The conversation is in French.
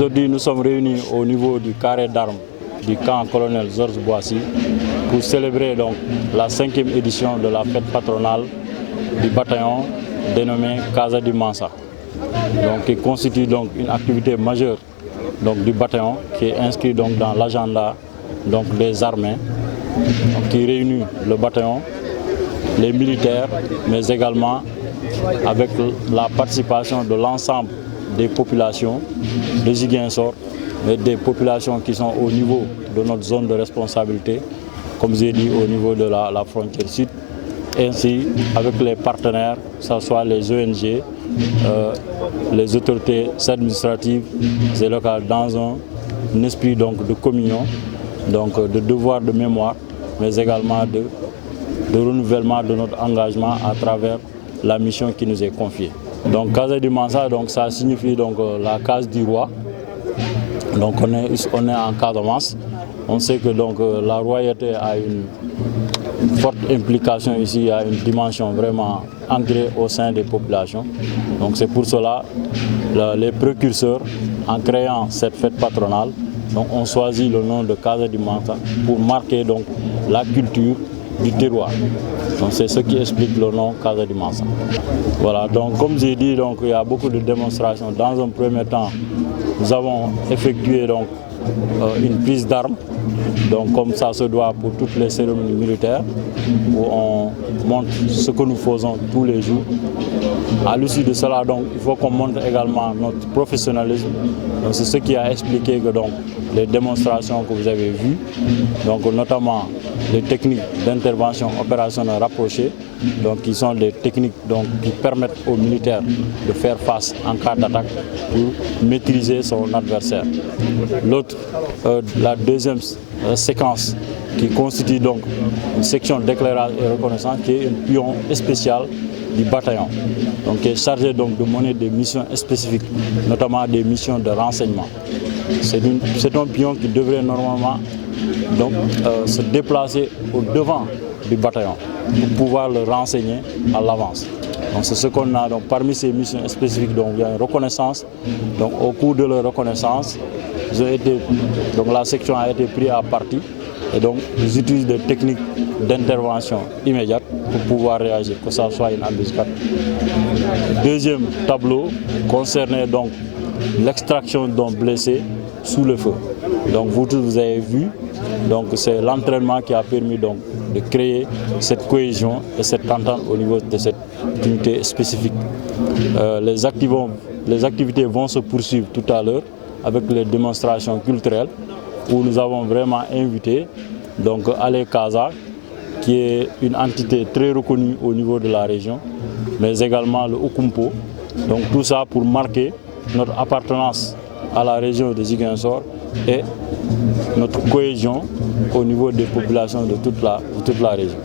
Aujourd'hui, nous sommes réunis au niveau du carré d'armes du camp colonel Georges Boissy pour célébrer donc la 5e édition de la fête patronale du bataillon dénommé Casa di Mansa, donc, qui constitue donc une activité majeure donc, du bataillon qui est inscrit donc, dans l'agenda des armées, donc, qui réunit le bataillon, les militaires, mais également avec la participation de l'ensemble des populations de Ziguinchor, mais des populations qui sont au niveau de notre zone de responsabilité, comme j'ai dit, au niveau de la frontière sud, ainsi avec les partenaires, que ce soit les ONG, les autorités administratives et locales, dans un esprit donc, de communion, donc, de devoir de mémoire, mais également de renouvellement de notre engagement à travers la mission qui nous est confiée. Donc Casa di Mansa, donc, ça signifie donc, la case du roi. Donc on est en Casamance. On sait que donc, la royauté a une forte implication ici, a une dimension vraiment ancrée au sein des populations. Donc c'est pour cela les précurseurs, en créant cette fête patronale, donc, ont choisi le nom de Casa di Mansa pour marquer donc, la culture du terroir. Donc c'est ce qui explique le nom Casa di Mansa. Voilà, donc comme j'ai dit, donc, il y a beaucoup de démonstrations. Dans un premier temps, nous avons effectué donc, une prise d'armes, donc comme ça se doit pour toutes les cérémonies militaires, où on montre ce que nous faisons tous les jours. À l'issue de cela, donc, il faut qu'on montre également notre professionnalisme. C'est ce qui a expliqué que donc, les démonstrations que vous avez vues, donc, notamment les techniques d'intervention opérationnelle rapprochée, donc, qui sont des techniques donc, qui permettent aux militaires de faire face en cas d'attaque pour maîtriser son adversaire. L'autre, la deuxième séquence qui constitue donc une section d'éclairage et reconnaissance qui est un pion spécial du bataillon, donc, qui est chargé donc, de mener des missions spécifiques, notamment des missions de renseignement. C'est un pion qui devrait normalement donc, se déplacer au devant du bataillon pour pouvoir le renseigner à l'avance. Donc c'est ce qu'on a donc, parmi ces missions spécifiques. Donc, il y a une reconnaissance. Donc, au cours de leur reconnaissance, donc, la section a été prise à partie. Et donc, ils utilisent des techniques d'intervention immédiate pour pouvoir réagir, que ce soit une embuscade. Deuxième tableau concernait donc l'extraction d'un blessé sous le feu. Donc, vous tous, vous avez vu, donc c'est l'entraînement qui a permis donc de créer cette cohésion et cette entente au niveau de cette unité spécifique. Les activités vont se poursuivre tout à l'heure avec les démonstrations culturelles, où nous avons vraiment invité donc Ale Casa, qui est une entité très reconnue au niveau de la région, mais également le Okumpo. Donc tout ça pour marquer notre appartenance à la région de Ziguinchor et notre cohésion au niveau des populations de toute la région.